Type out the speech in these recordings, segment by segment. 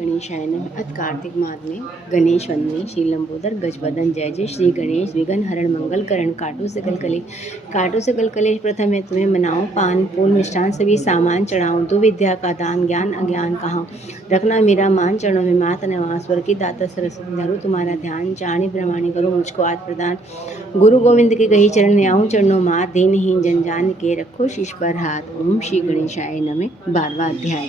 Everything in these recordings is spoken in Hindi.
गणेशाय नमः। अथ कार्तिक मास में गणेश वंदने श्री लंबोदर गजबदन जय जय श्री गणेश विघ्न हरण मंगल करण काटो सकल कलेश प्रथम मैं तुम्हें मनाऊं पान फूल मिष्ठान सभी सामान चढ़ाऊं दो विद्या का दान ज्ञान अज्ञान कहाऊं रखना मेरा मान चरणों में मात निवास स्वर की दाता सरस्वती धरो तुम्हारा ध्यान जानी ब्रह्माणी करो मुझको आज प्रदान गुरु गोविंद के कही चरण में आऊं चरणों मात दीनहीन जन जान के रखो शीश पर हाथ। ओम श्री गणेशाय नमः। 12वां अध्याय।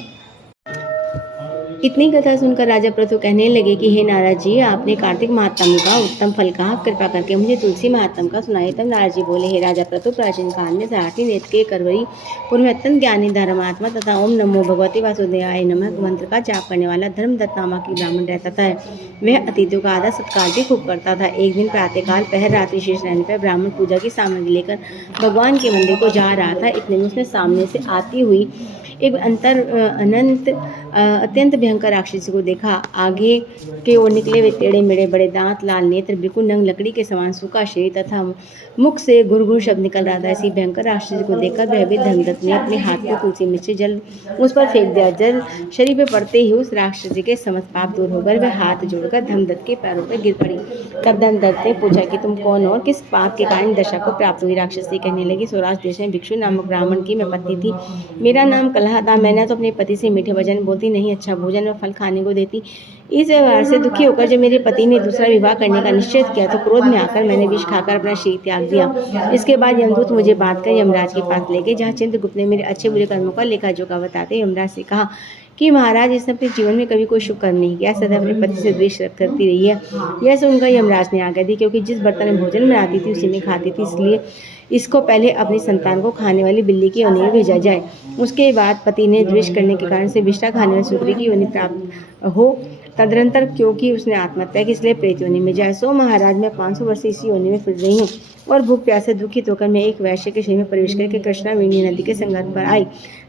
इतनी कथा सुनकर राजा पृथु कहने लगे कि हे नारद जी, आपने कार्तिक महात्म का उत्तम फल कहा, कृपा करके मुझे तुलसी महात्म का सुनाइए। तब नारद जी बोले, हे राजा पृथु, प्राचीन काल में सारथी नेत्र के करवरी पूर्व में अत्यंत ज्ञानी धर्मात्मा तथा ओम नमो भगवते वासुदेवाय नमः मंत्र का जाप करने वाला धर्मदत्त नामक की ब्राह्मण रहता था। वह अतिथियों का आदर सत्कार भी खूब करता था। एक दिन प्रातःकाल पहर रात्रि शेष रहने पर ब्राह्मण पूजा की सामग्री लेकर भगवान के मंदिर को जा रहा था। इतने में उसने सामने से आती हुई एक अत्यंत भयंकर राक्षसी को देखा। आगे के ओर निकले हुए टेढ़े मेढ़े बड़े दांत, लाल नेत्र, बिल्कुल नंग लकड़ी के समान सूखा शरीर तथा मुख से गुरगुर शब्द निकल रहा था। ऐसी भयंकर राक्षसी को देखकर भयभीत धर्मदत्त ने अपने हाथ को तुलसी मिश्रित जल उस पर फेंक दिया। जल शरीर पर पड़ते ही उस राक्षसी के समस्त पाप दूर होकर वह हाथ जोड़कर धर्मदत्त के पैरों पर गिर पड़ी। तब धर्मदत्त ने पूछा कि तुम कौन हो और किस पाप के कारण दशा को प्राप्त हुई। राक्षसी कहने लगी, स्वराज देश में भिक्षु नामक ब्राह्मण की मैं पत्नी थी। मेरा नाम कलह था। मैंने तो अपने पति से मीठे वचन बोलती, नहीं अच्छा भोजन व फल खाने को देती। इस व्यवहार से दुखी होकर जब मेरे पति ने दूसरा विवाह करने का निश्चय किया तो क्रोध में आकर मैंने विष खाकर अपना शरीर त्याग दिया। इसके बाद यमदूत मुझे बांध कर यमराज के पास ले गए, जहाँ चित्रगुप्त ने मेरे अच्छे बुरे कर्मों का लेखा जोखा बताते यमराज से कहा कि महाराज, इसने अपने जीवन में कभी कोई शुभ कर्म नहीं किया, सदा अपने पति से द्वेष करती रही है। यह सुनकर यमराज ने आज्ञा दी, क्योंकि जिस बर्तन में भोजन बनाती थी उसी में खाती थी, इसलिए इसको पहले अपनी संतान को खाने वाली बिल्ली की योनि में भेजा जाए। उसके बाद पति ने द्वेष करने के कारण से विष्ठा खाने वाली सुकरी की योनि प्राप्त हो। तदनंतर क्योंकि उसने आत्महत्या की, इसलिए प्रेत योनि में जाए। सो महाराज, मैं 500 वर्ष से इसी योनि में फिर रही हूँ और भूख प्यास से दुखित होकर मैं एक वैश्य के शरीर में प्रवेश करके कृष्णावेणी नदी के संगम पर आई।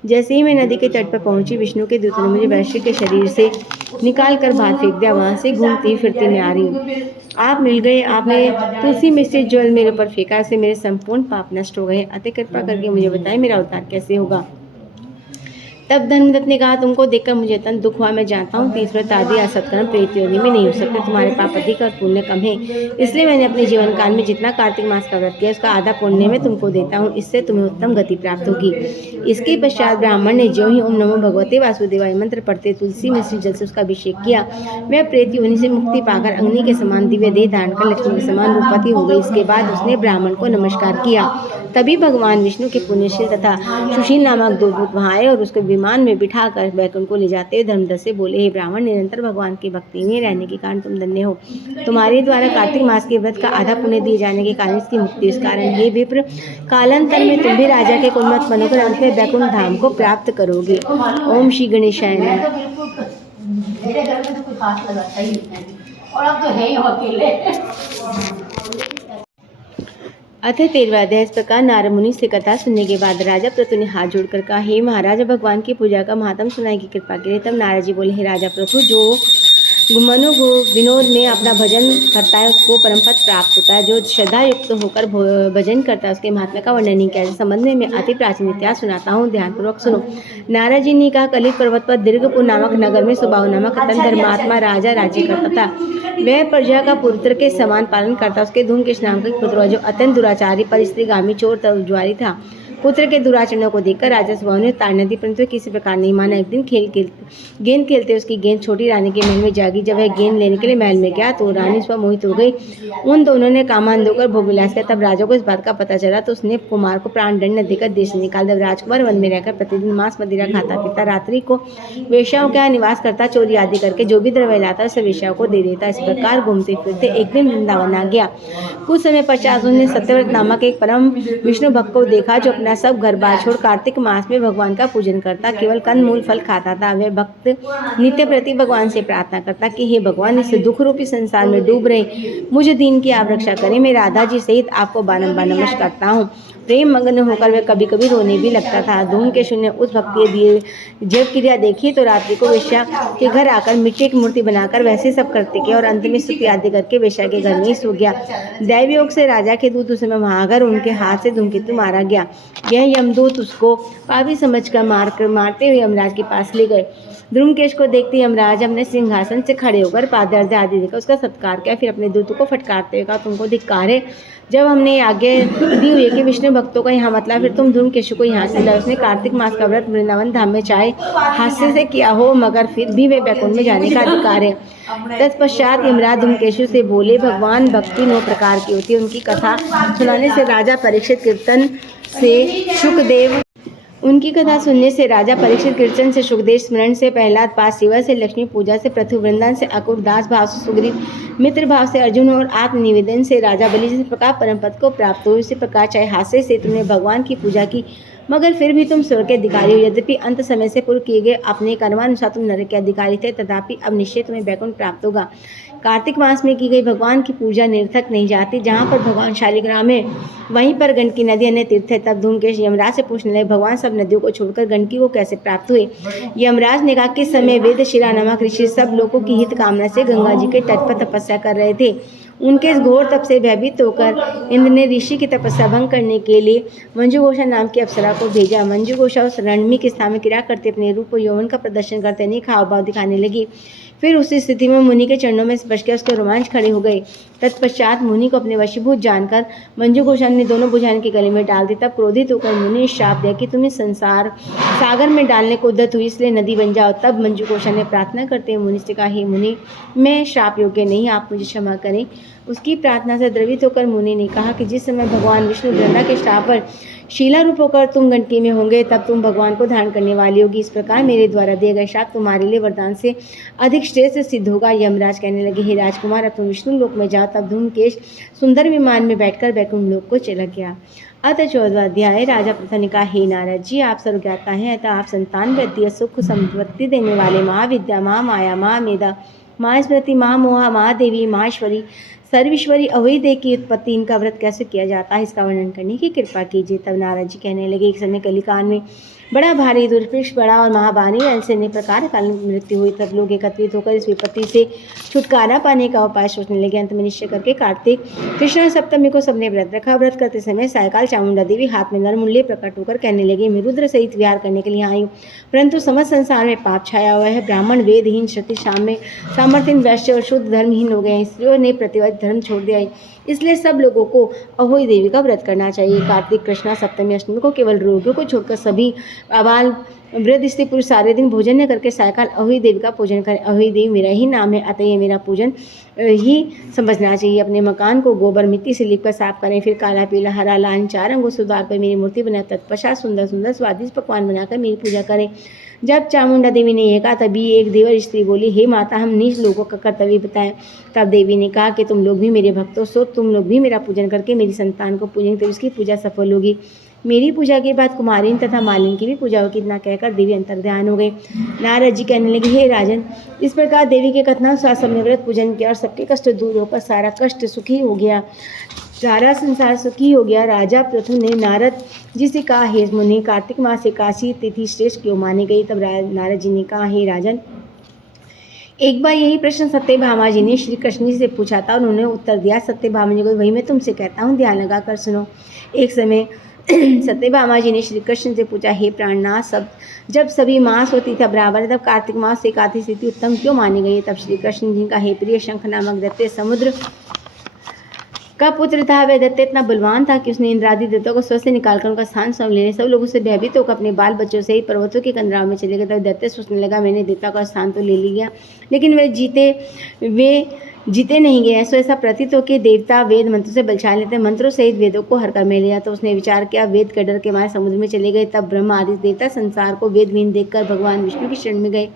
जैसे ही मैं नदी के तट पर पहुंची, विष्णु के दूत ने मुझे वैश्य के शरीर से निकाल कर बाहर फेंक दिया। वहां से घूमती फिरती मैं आ रही हूँ। आप मिल गए, आपने तुलसी मिश्रित जल मेरे ऊपर फेंका, से मेरे संपूर्ण पाप नष्ट हो गए। अतः कृपा करके मुझे बताएं, मेरा उद्धार कैसे होगा। तब धर्मदत्त ने कहा, तुमको देखकर मुझे अत्यंत दुख हुआ। मैं जानता हूँ तीर्थव्रत आदि असत्कर्म प्रेत योनि में नहीं हो सकते। तुम्हारे पाप अधिक और पुण्य कम है, इसलिए मैंने अपने जीवन काल में जितना कार्तिक मास का व्रत किया उसका आधा पुण्य मैं तुमको देता हूँ। इससे तुम्हें उत्तम गति प्राप्त होगी। इसके पश्चात ब्राह्मण ने ज्यों ही ओम नमो भगवते वासुदेवाय मंत्र पढ़ते तुलसी मिश्रित जल से उसका अभिषेक किया। मैं प्रेत योनि से मुक्ति पाकर अग्नि के समान दिव्य देह धारण कर लक्ष्मी के समान रूपवती हो गई। इसके बाद उसने ब्राह्मण को नमस्कार किया। तभी भगवान विष्णु के पुण्यशील तथा सुशील नामक दो दूत वहां आए और उसको विमान में बिठाकर बैकुंठ को ले जाते हुए धर्मदत्त से बोले, हे ब्राह्मण, निरंतर भगवान की भक्ति में रहने के कारण तुम धन्य हो। तुम्हारे द्वारा कार्तिक मास के व्रत का आधा पुण्य दिए जाने के कारण इसकी मुक्ति। इस कारण हे विप्र, कालांतर में तुम भी राजा के कुलमत बनोगे, अंत में बैकुंठ धाम को प्राप्त करोगे। ओम श्री गणेशाय नमः। मेरे घर में तो कोई खास लगाता ही नहीं और अब तो है ही अकेले। अतः 13वां अध्याय। इस प्रकार नारद मुनि से कथा सुनने के बाद राजा पृथु ने हाथ जोड़कर कहा, हे महाराज, भगवान की पूजा का महात्म सुनाई की कृपा करें। तब नारद जी बोले, हे राजा पृथु, जो मनो विनोद में अपना भजन करता है उसको परम पद प्राप्त होता है। जो श्रद्धा युक्त होकर भजन करता है उसके महात्मा का वर्णन नहीं किया। संबंध में मैं अति प्राचीन इतिहास सुनाता हूँ, ध्यानपूर्वक सुनो। नारद जी ने कहा, कलिक पर्वत पर दीर्घपुर नामक नगर में सुबाहु नामक अत्यंत धर्मात्मा राजा राज्य करता था। वह प्रजा का पुत्र के समान पालन करता। उसके धूमकेश नाम का एक पुत्र हुआ, जो अत्यंत दुराचारी परिस्त्रीगामी चोर जुआरी था। पुत्र के दुराचरणों को देखकर राजा सुबाहु ने ताड़ना दी, परंतु किसी प्रकार नहीं माना। एक दिन गेंद खेलते उसकी गेंद छोटी रानी के महल में जागी। जब वह गेंद लेने के लिए महल में गया तो रानी उस पर मोहित हो गई। उन दोनों ने कामान होकर भोग विलास किया। तब राजा को इस बात का पता चला तो उसने कुमार को प्राण दंड न देकर देश से निकाल दिया। राजकुमार वन में रहकर प्रतिदिन मांस मदिरा खाता पीता, रात्रि को वेश्याओं के यहाँ निवास करता, चोरी आदि करके जो भी द्रव्य लाता उसे वेश्याओं को दे देता। इस प्रकार घूमते फिरते एक दिन वृंदावन आ गया। कुछ समय पश्चात उसने सत्यव्रत नामक एक परम विष्णु भक्त को देखा, जो अपना सब घर बार छोड़ कार्तिक मास में भगवान का पूजन करता, केवल कंद मूल फल खाता था। वह भक्त नित्य प्रति भगवान से प्रार्थना करता कि हे भगवान, इस दुख रूपी संसार में डूब रहे मुझे दीन की आप रक्षा करें। मैं राधा जी सहित आपको बारंबार नमस्कार करता हूँ। प्रेम मग्न होकर वह कभी कभी रोने भी लगता था। धूम के शून्य उस भक्ति दिए जब क्रिया देखी तो रात्रि को वेश्या के घर आकर मिट्टी की मूर्ति बनाकर वैसे सब करते किया और अंत में स्तुति आदि करके वेश्या के घर में ही सो गया। दैव योग से राजा के दूत उस समय वहां आकर उनके हाथ से धूमकेतु मारा गया। यह यमदूत उसको पापी समझकर मारते हुए यमराज के पास ले गए। धूमकेश को देखते यमराज अपने सिंहासन से खड़े होकर पादर अर्घ्य आदि देकर उसका सत्कार किया। फिर अपने दूतों को फटकारते हुए कहा, तुमको धिक्कार है, जब हमने आज्ञा दी हुई है कि विष्णु भक्तों का यहाँ मतला, फिर तुम धूमकेशु को यहाँ से लाए। उसने कार्तिक मास का व्रत वृंदावन धाम में चाहे हास्य से किया हो, मगर फिर भी वे बैकुंठ में जाने का अधिकार है। तत्पश्चात यमराज धूमकेशु से बोले, भगवान भक्ति 9 प्रकार की होती है। उनकी कथा सुनाने से राजा परीक्षित कीर्तन से सुखदेव स्मरण से प्रहलाद, पास सेवा से लक्ष्मी पूजा से पृथु, वृंदावन से अकुर, दास भाव से सुग्रीव, मित्र भाव से अर्जुन और आत्मनिवेदन से राजा बलि जिस प्रकार परम पद को प्राप्त हो, इसी प्रकार चाहे हास्य से तुमने भगवान की पूजा की, मगर फिर भी तुम स्वर्ग के अधिकारी हो। यद्यपि अंत समय से पूर्व किए गए अपने कर्मानुसार तुम नरक के अधिकारी थे, तथापि अब निश्चय तुम्हें बैकुंठ प्राप्त होगा। कार्तिक मास में की गई भगवान की पूजा निरर्थक नहीं जाती। जहाँ पर भगवान शालिग्राम है वहीं पर गंडकी नदी अन्य तीर्थ है। तब धूमकेश यमराज से पूछने लगे, भगवान सब नदियों को छोड़कर गंडकी को कैसे प्राप्त हुए? यमराज ने कहा, किस समय वेदशिरा नामक ऋषि सब लोगों की हित कामना से गंगा जी के तट पर तपस्या कर रहे थे। उनके इस घोर तप से भयभीत होकर इंद्र ने ऋषि की तपस्या भंग करने के लिए मंजुघोषा नाम की अप्सरा को भेजा। मंजुघोषा उस रणमी के स्थान में क्रिया करते अपने रूप और यौवन का प्रदर्शन करते अनेक हाव भाव दिखाने लगी। फिर उसी स्थिति में मुनि के चरणों में स्पर्श किया, उसके रोमांच खड़े हो गए। तत्पश्चात मुनि को अपने वशीभूत जानकर मंजुघोषा ने दोनों भुजाएं के गले में डाल दी। तब क्रोधित होकर मुनि ने श्राप दिया कि तुम्हें संसार सागर में डालने को उद्यत हुई, इसलिए नदी बन जाओ। तब मंजुघोषा ने प्रार्थना करते हुए मुनि से कहा, हे मुनि, मैं श्राप योग्य नहीं, आप मुझे क्षमा करें। उसकी प्रार्थना से द्रवित होकर मुनि ने कहा कि जिस समय भगवान विष्णु ब्रह्मा के श्राप पर शीला रूप होकर तुम गंडकी में होंगे, तब तुम भगवान को धारण करने वाली होगी। इस प्रकार मेरे द्वारा दिए गए श्राप तुम्हारे लिए वरदान से अधिक श्रेष्ठ सिद्ध होगा। यमराज कहने लगे, हे राजकुमार, अब तुम विष्णु लोक में जाओ। तब धूमकेश सुंदर विमान में बैठकर बैकुंठ लोक को चला गया। अतः 14वां अध्याय। राजा पृथु ने कहा, हे नारद जी, आप सर्वज्ञाता हैं, अतः आप संतान वृद्धि, सुख संपत्ति देने वाले महाविद्या, महामाया, महामेधा, महास्मृति, महामोहा, महादेवी, माहेश्वरी, सर्वेश्वरी अवै देव की उत्पत्ति, इनका व्रत कैसे किया जाता है, इसका वर्णन करने की कृपा कीजिए। तब नारद जी कहने लगे, एक समय कलिकाल में बड़ा भारी दुर्भिक्ष बड़ा और महाबानी से अनेक प्रकार काल मृत्यु हुई। तब लोग एकत्रित होकर इस विपत्ति से छुटकारा पाने का उपाय सोचने लगे। अंत में निश्चय करके कार्तिक कृष्ण सप्तमी को सबने व्रत रखा। व्रत करते समय सायकाल चामुंडा देवी हाथ में नरमुंडली प्रकट होकर कहने लगी, मैं रुद्र सहित विहार करने के लिए आई हूँ, परंतु समस्त संसार में पाप छाया हुआ है। ब्राह्मण वेदहीन, क्षत्रिय सामर्थ्यहीन, वैश्य और शुद्ध धर्महीन हो गए हैं। स्त्रियों ने प्रतिव्रत धर्म छोड़ दिया है, इसलिए सब लोगों को अहोई देवी का व्रत करना चाहिए। कार्तिक कृष्णा सप्तमी अष्टमी को केवल रोगियों को छोड़कर सभी अबाल वृद्ध स्त्री पुरुष सारे दिन भोजन न करके सायकाल अहोई देवी का पूजन करें। अहोई देवी मेरा ही नाम है, अतः ये मेरा पूजन ही समझना चाहिए। अपने मकान को गोबर मिट्टी से लिपकर साफ करें, फिर काला पीला हरा लाल 4 रंगों से द्वार पर मेरी मूर्ति बनाए। तत्पश्चात सुंदर सुंदर स्वादिष्ट पकवान बनाकर मेरी पूजा करें। जब चामुंडा देवी ने यह कहा, तभी एक देवर स्त्री बोली, हे माता, हम नीच लोगों का कर्तव्य बताएं। तब देवी ने कहा कि तुम लोग भी मेरे भक्त हो, सो तुम लोग भी मेरा पूजन करके मेरी संतान को पूजेंगे तो उसकी पूजा सफल होगी। मेरी पूजा के बाद कुमारीन तथा मालिन की भी पूजा होगी। इतना कहकर देवी अंतर्ध्यान हो गए। नारद जी कहने लगे, हे राजन, इस प्रकार देवी के कथनानुसार सबने व्रत पूजन किया और सबके कष्ट दूर होकर सारा कष्ट सुखी हो गया, सारा संसार सुखी हो गया। राजा पृथु ने नारद जी से कहा, हे मुनि, कार्तिक मास एकादशी तिथि श्रेष्ठ क्यों मानी गई? तब नारद जी ने कहा, हे राजन, एक बार यही प्रश्न सत्यभामा जी ने श्री कृष्ण जी से पूछा था और उन्होंने उत्तर दिया। सत्यभामा जी को, वही मैं तुमसे कहता हूँ, ध्यान लगा कर सुनो। एक समय सत्यभामा जी ने श्री कृष्ण से पूछा, हे प्राणनाथ, सब जब सभी मास और तिथि बराबर है, तब कार्तिक मास एकादशी तिथि उत्तम क्यों मानी गई? तब श्री कृष्ण जी का, हे प्रिय, शंख नामक दैत्य समुद्र का पुत्र था। वह दैत्य इतना बलवान था कि उसने इंद्रादि देवताओं को स्वस्थ से निकालकर उनका स्थान सौंप लेने सब लोगों से भयभीत होकर अपने बाल बच्चों से ही पर्वतों के कंदराओं में चले गए। तब दैत्य सोचने लगा, मैंने देवता का स्थान तो ले लिया, लेकिन वे जीते नहीं गए। सो ऐसा प्रतीत हो कि देवता वेद मंत्रों से बलशाली लेते, मंत्रों सहित वेदों को हर कर में लिया। तो उसने विचार किया, वेद के डर के मारे समुद्र में चले गए। तब ब्रह्मा आदि देवता संसार को वेदविहीन देखकर भगवान विष्णु की शरण में गए।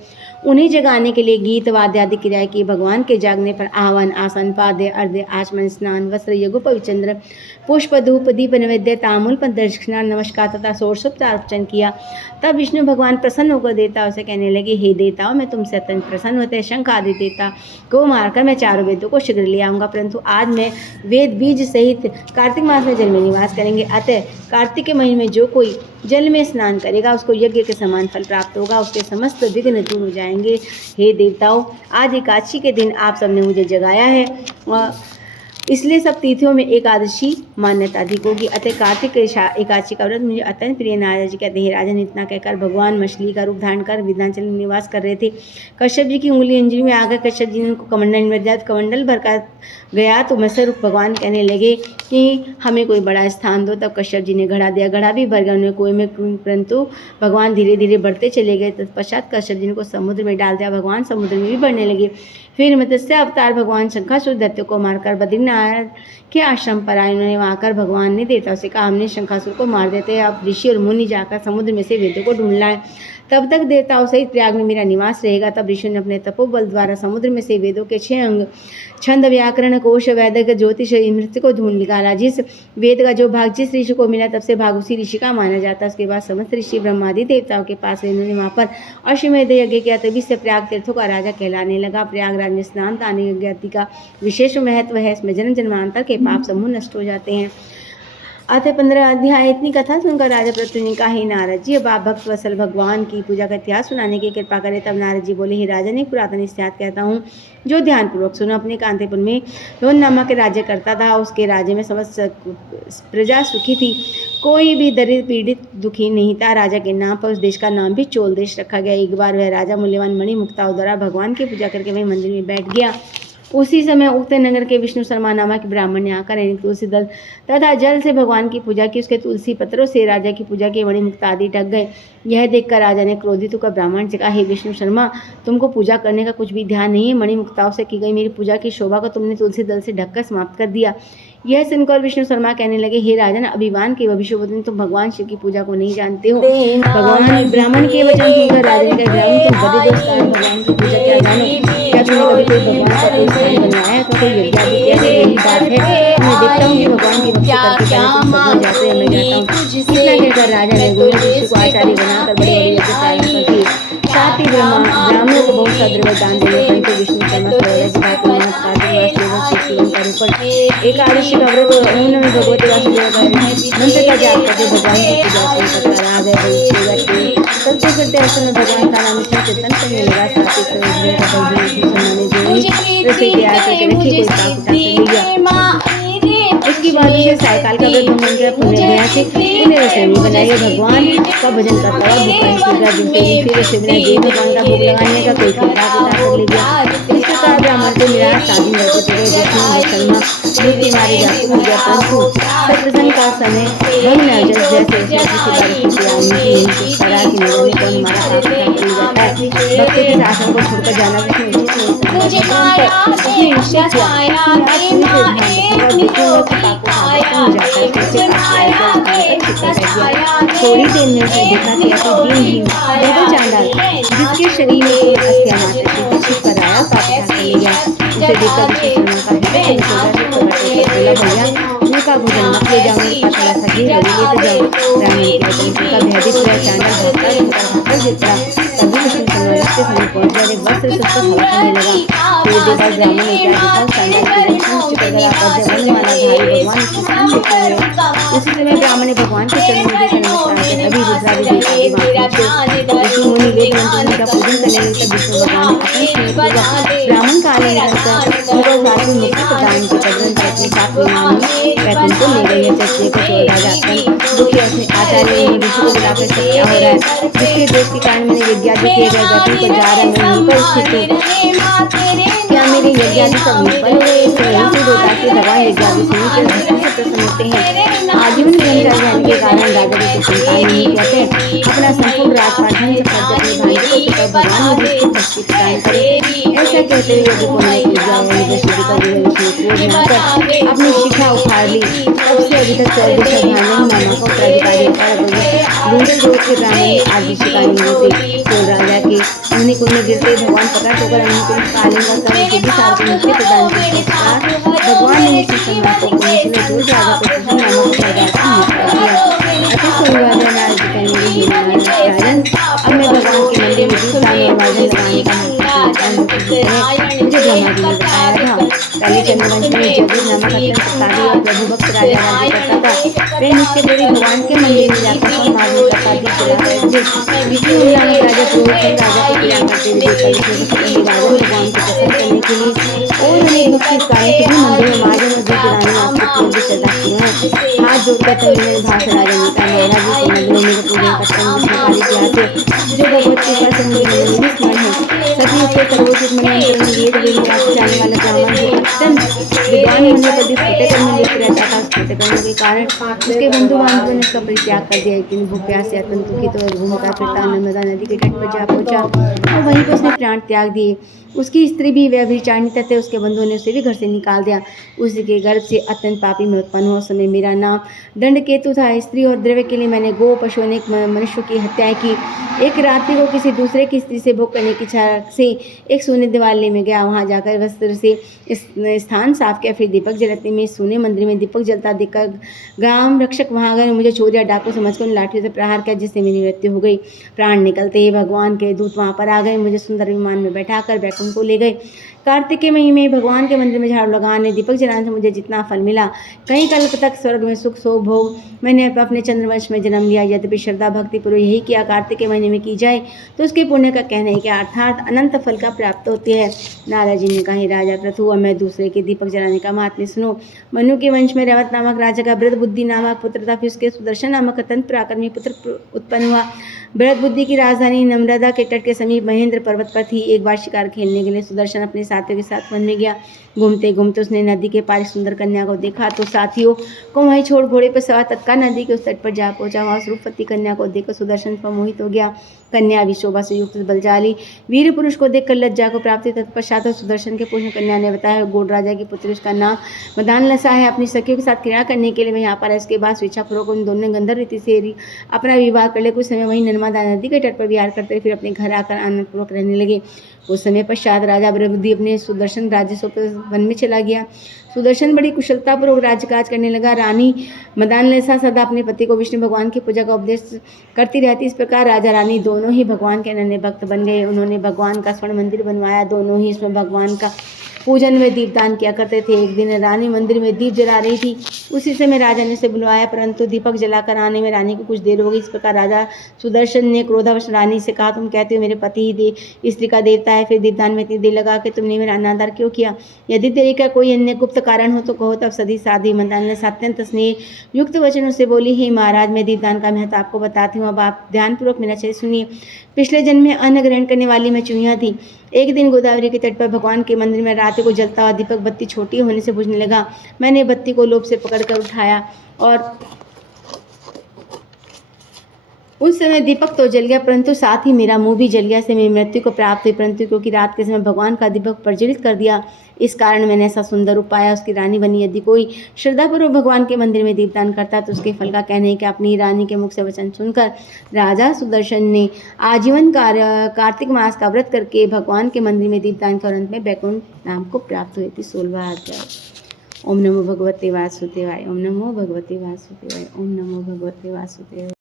उन्हें जगाने के लिए गीत वाद्य आदि क्रियाएं की। भगवान के जागने पर आह्वान, आसन, पाद्य, अर्घ्य, आचमन, स्नान, वस्त्र, यज्ञोपवीत, पुष्प, धूप, दीप, नैवेद्य, ताम्बूल, दक्षिणा, नमस्कार तथा षोडशोपचार अर्चन किया। तब विष्णु भगवान प्रसन्न होकर देवताओं से कहने लगे, हे देवताओं, मैं तुमसे अत्यंत प्रसन्न होते शंख आदि देवता को मारकर मैं 4 वेदों को शीघ्र ले आऊँगा, परंतु आज मैं वेद बीज सहित कार्तिक मास में जल में निवास करेंगे। अतः कार्तिक के महीने में जो कोई जल में स्नान करेगा उसको यज्ञ के समान फल प्राप्त होगा, उसके समस्त विघ्न दूर हो जाएंगे। हे देवताओं, आज एकादशी के दिन आप सबने मुझे जगाया है इसलिए सब तिथियों में एकादशी मान्यता अधिक होगी। अतः कार्तिक एकादशी का व्रत मुझे अत्यंत प्रिय। नारद जी कहते हैं, राजन इतना कहकर भगवान मछली का रूप धारण कर विंध्याचल में निवास कर रहे थे। कश्यप जी की उंगली अंजलि में आकर कश्यप जी ने उनको कमंडल में दिया। कमंडल भर का गया तो मत्स्य रूप भगवान कहने लगे कि हमें कोई बड़ा स्थान दो। तब कश्यप जी ने घड़ा दिया, घड़ा भी भर गया उन्हें कुएं में, परंतु भगवान धीरे धीरे बढ़ते चले गए। तत्पश्चात कश्यप जी ने को समुद्र में डाल दिया, भगवान समुद्र में भी बढ़ने लगे। फिर मत्स्य अवतार भगवान शंखासुर दैत्य को मारकर बद्रीनाथ के आश्रम पर आए। उन्होंने वहां आकर भगवान ने देवताओं से कहा, हमने शंखासुर को मार देते हैं, अब ऋषि और मुनि जाकर समुद्र में से वेदों को ढूंढ लाएं, तब तक देवताओं सहित प्रयाग में मेरा निवास रहेगा। तब ऋषि ने अपने तपोबल द्वारा समुद्र में से वेदों के 6 अंग छंद, व्याकरण, कोश, वैदिक, ज्योतिष, नृत्य को ढूंढ निकाला। जिस वेद का जो भाग जिस ऋषि को मिला, तब से भाग उसी ऋषि का माना जाता है। उसके बाद समस्त ऋषि ब्रह्मादि देवताओं के पास इन्होंने वहां पर अश्वमेध यज्ञ किया, तभी से प्रयाग तीर्थों का राजा कहलाने लगा। प्रयागराज में स्नान दान यज्ञ का विशेष महत्व है। इसमें जन्म जन्मांतर के पाप समूह नष्ट हो जाते हैं। अतः 15 अध्याय। इतनी कथा सुनकर राजा पृथ्वी ने कहा, हे नारद जी, अब आप भक्त वत्सल भगवान की पूजा का इतिहास सुनाने की कृपा करें। तब नारद जी बोले, हे राजन, एक पुरातन इतिहास कहता हूँ जो ध्यानपूर्वक सुनो। अपने कांतिपुर में रोहन नामक राज्य करता था। उसके राज्य में समस्त प्रजा सुखी थी, कोई भी दरिद्र पीड़ित दुखी नहीं था। राजा के नाम पर उस देश का नाम भी चोल देश रखा गया। एक बार वह राजा मूल्यवान मणि मुक्ताओं द्वारा भगवान की पूजा करके वही मंदिर में बैठ गया। उसी समय उक्त नगर के विष्णु शर्मा नामक ब्राह्मण ने आकर तुलसी दल तथा जल से भगवान की पूजा की। उसके तुलसी पत्रों से राजा की पूजा के मणि मुक्ता आदि ढक गए। यह देखकर राजा ने क्रोधित होकर ब्राह्मण से कहा, हे विष्णु शर्मा, तुमको पूजा करने का कुछ भी ध्यान नहीं है। मणि मुक्ताओं से की गई मेरी पूजा की शोभा को तुमने तुलसी दल से ढककर समाप्त कर दिया। यह सुनकर विष्णु शर्मा कहने लगे, हे राजन, अभिमान के भविष्यवक्ता, तुम भगवान शिव की पूजा को नहीं जानते हो। भगवान ब्राह्मण के वचन सुनकर राजा ने कहा, तुम बड़े दोस्त भगवान की पूजा क्या जानो? क्या तुमने कभी कोई भगवान का कोई स्थान बनवाया है? तो कोई यज्ञ आदि किया है? यही बात है। मैं देखता हूँ कि भगवान की भक्ति करके पहले जाते हैं, मैं जाता हूँ। इतना कहकर राजा ने गुरु ऋषि को आचार्य बनाकर बड़े बड़े यज्ञ प्रारंभ कर दिए। साथ ही ब्राह्मणों को बहुत सा द्रव्य दान देने, परंतु विष्णु शर्मा एकादशी का व्रत उन्होंने भगवती वासुदेव मंत्र का जाप करके भगवान की पूजा करते करते ऐसे में भगवान का नाम कीर्तन करने लगा। साथ उसकी बाद उसे सायकाल का व्रत बन गया। पुण्य से इन्हें रसोई बनाई। भगवान का भजन करता हुआ भगवान का भोग लगाने का कोई कर ले गया। इस प्रकार ब्राह्मण को मिला शादी शर्मा के मारे जाते हो गया, परंतु सत्संग का समय भंग न जैसे भक्ति के शासन को छोड़कर जाना थोड़ी देर में उसे देखा कि चांडाल जिसके शरीर में अस्थियां मात्र छिप कर आया, उसे देखकर भैया उनका भोजन मत ले जाओ, थोड़ा सा घी लेते जाओ। ब्राह्मण के वचन का भयभीत हुआ चांडाल जितना तभी विष्णु शर्मा के समीप पहुंच गया। एक वस्त्र सबको हवा करने लगा। फिर देखा ब्राह्मण ने क्या देखा, चांडाल उसी समय ब्राह्मण ने भगवान के चरणों में नमस्कार किया। अभी रुद्रादि का पूजन करने लगे। तब विष्णु भगवान ब्राह्मण का आलिंगन कर मुक्ति प्रदान की तुमको ले गई है। चर्चे को छोड़ राजा दुखी अपने आचार्य ऋषि को बुलाकर क्या हो रहा है, जिसके दोष के कारण मैंने यज्ञ आदि किए गए गति को जा रहा है, मैं यहीं पर स्थित हूँ। क्या मेरे यज्ञ आदि सब निष्फल हो गए? ताकि भगवान यज्ञ आदि सुनने के भक्ति से प्रसन्न होते हैं। आजीवन ब्रह्मचारी रहने के कारण राजा को संतान नहीं कहते। अपना संपूर्ण राजपाट धन अपने भाई को भगवान ने जिसको भक्ति प्रदान करे, ऐसा कहते हुए यदि को नहीं अपनी शिखा उखाड़ ली। तब से अभी तक नामा को उत्तराधिकारी के ब्राह्मण आदि शिकारी होते। तो राजा के उन्हें कुल में गिरते भगवान प्रकट होकर प्रदान किया। भगवान ने अब मैं भगवान के मंदिर में दूध दान और वाजन लगाने का मुझे ब्रह्मा जी ने बताया था। पहले चंद्रवंश में जगत नामक अत्यंत सत्तावी और प्रभु भक्त राजा राज्य करता था। वे नित्य देवी भगवान के मंदिर में जाकर मार्ग का कार्य चला करते थे। विष्णु नामक राजा पुरोहित राजा की पूजा करते हुए भगवान को प्रसन्न करने के लिए और अनेक भक्ति कारण सभी मंदिर में मार्ग जोड़कर तभी में भाग राजा ने कहा, महाराज इस मंदिर में पूजन करते हैं जिसमें काली इतिहास है, जो भगवत कृपा से मुझे मंदिर में स्मरण है। सतयुग के सर्वोचित मनवंतर में वेद वेदवासी जाने वाला ब्राह्मण जो अत्यंत विद्वान होने पर भी छोटे कर्म में लिप्त रहता था, उस छोटे कर्म के कारण उसके बंधु बांधवों ने उसका परित्याग कर दिया। एक दिन भूख प्यास से अत्यंत दुखित होकर घूमता फिरता नर्मदा नदी के तट पर जा पहुंचा और वहीं पर उसने प्राण त्याग दिए। उसकी स्त्री भी व्यभिचारिणी तथा उसके बंधुओं ने उसे भी घर से निकाल दिया। उसी के गर्भ से अत्यंत पापी में उत्पन्न हुआ। उस समय मेरा नाम दंडकेतु था। स्त्री और द्रव्य के लिए मैंने गो पशु अनेक मनुष्यों की हत्याएं की। एक रात्रि को किसी दूसरे की स्त्री से भोग करने की इच्छा से एक सोने दिवाले में गया। वहां जाकर वस्त्र से स्थान साफ किया, फिर दीपक जलाते में सोने मंदिर में दीपक जलता देखकर ग्राम रक्षक वहां गए। मुझे चोर या डाकू समझकर लाठी से प्रहार किया, जिससे मेरी मृत्यु हो गई। प्राण निकलते ही भगवान के दूत वहां पर आ गए, मुझे सुंदर विमान में बैठाकर बैकुंठ को ले गए। कार्तिकेय महीने में भगवान के मंदिर में झाड़ू लगाने दीपक जलाने से मुझे जितना फल मिला, कई कल्प तक स्वर्ग में सुख सो भोग मैंने अपने चंद्रवंश में जन्म लिया। यद्यपि श्रद्धा भक्ति पूर्व यही किया कार्तिकेय महीने में की जाए तो उसके पुण्य का कहना है कि अर्थात अनंत फल का प्राप्त होती है। नारद जी ने कहा, राजा प्रथु अब मैं दूसरे के दीपक जलाने का महात्म्य सुनो। मनु के वंश में रवत नामक राजा का बृहद बुद्धि नामक पुत्र था। फिर उसके सुदर्शन नामक अत्यंत पराक्रमी पुत्र उत्पन्न हुआ। बृहद बुद्धि की राजधानी नम्रता के तट के समीप महेंद्र पर्वत पर थी। एक बार शिकार खेलने के लिए सुदर्शन अपने साथियों के साथ वन में गया। घूमते घूमते उसने नदी के पार सुंदर कन्या को देखा तो साथियों को वहीं छोड़ घोड़े पर सवार तत्काल नदी के उस तट पर जा पहुंचा। वहां रूपवती कन्या को देखकर सुदर्शन पर मोहित हो गया। कन्या भी शोभा से युक्त बलशाली वीर पुरुष को देखकर लज्जा को प्राप्ति तत्पश्चात सुदर्शन के पुरुष कन्या ने बताया, गोड राजा की पुत्री उसका नाम मदानलसा है। अपनी सखियों के साथ क्रीड़ा करने के लिए मैं यहाँ पर है। इसके बाद स्वेच्छापूर्वक उन दोनों गंधर्व रीति से अपना विवाह कर ले। कुछ समय वहीं नर्मदा नदी के तट पर विहार करते फिर अपने घर आकर आनंदपूर्वक रहने लगे। कुछ समय पश्चात राजा बृहद्बुद्धि अपने सुदर्शन राज्य से वन में चला गया। सुदर्शन बड़ी कुशलतापूर्वक राज्यकाज करने लगा। रानी मदानलसा सदा अपने पति को विष्णु भगवान की पूजा का उपदेश करती रहती। इस प्रकार राजा रानी दोनों ही भगवान के अनन्य भक्त बन गए। उन्होंने भगवान का स्वर्ण मंदिर बनवाया। दोनों ही इसमें भगवान का पूजन में दीपदान किया करते थे। एक दिन रानी मंदिर में दीप जला रही थी। उसी समय राजा ने उसे बुलवाया, परंतु दीपक जलाकर आने में रानी को कुछ देर हो गई। इस प्रकार राजा सुदर्शन ने क्रोधावश रानी से कहा, तुम कहते हो मेरे पति ही स्त्री का देवता है, फिर दीपदान में इतनी देर लगा के तुमने मेरा अनादर क्यों किया? यदि तेरे का कोई अन्य गुप्त कारण हो तो कहो। तब सदी साधी मदानलसा अत्यंत स्नेह युक्त वचनों से बोली, हे महाराज, मैं दीपदान का महत्व आपको बताती हूँ। अब आप ध्यानपूर्वक मेरा चरित्र सुनिए। पिछले जन्म में अन्न ग्रहण करने वाली मैं चूहिया थी। एक दिन गोदावरी के तट पर भगवान के मंदिर में रात को जलता हुआ दीपक बत्ती छोटी होने से बुझने लगा। मैंने बत्ती को लोभ से पकड़कर उठाया और उस समय दीपक तो जल गया, परंतु साथ ही मेरा मुंह भी जल गया। से मेरी मृत्यु को प्राप्त हुई, परंतु क्योंकि रात के समय भगवान का दीपक प्रज्वलित कर दिया, इस कारण मैंने ऐसा सुंदर उपाय उसकी रानी बनी। यदि कोई श्रद्धापूर्वक भगवान के मंदिर में दीपदान करता तो उसके फल का कहना है कि अपनी रानी के मुख से वचन सुनकर राजा सुदर्शन ने आजीवन कार्तिक मास का व्रत करके भगवान के मंदिर में दीपदान के अंत में बैकुंठ नाम को प्राप्त हुई थी। 16वां अध्याय। ओम नमो भगवते वासुदेवाय। ओम नमो भगवते वासुदेवाय। ओम नमो भगवते वासुदेवाय।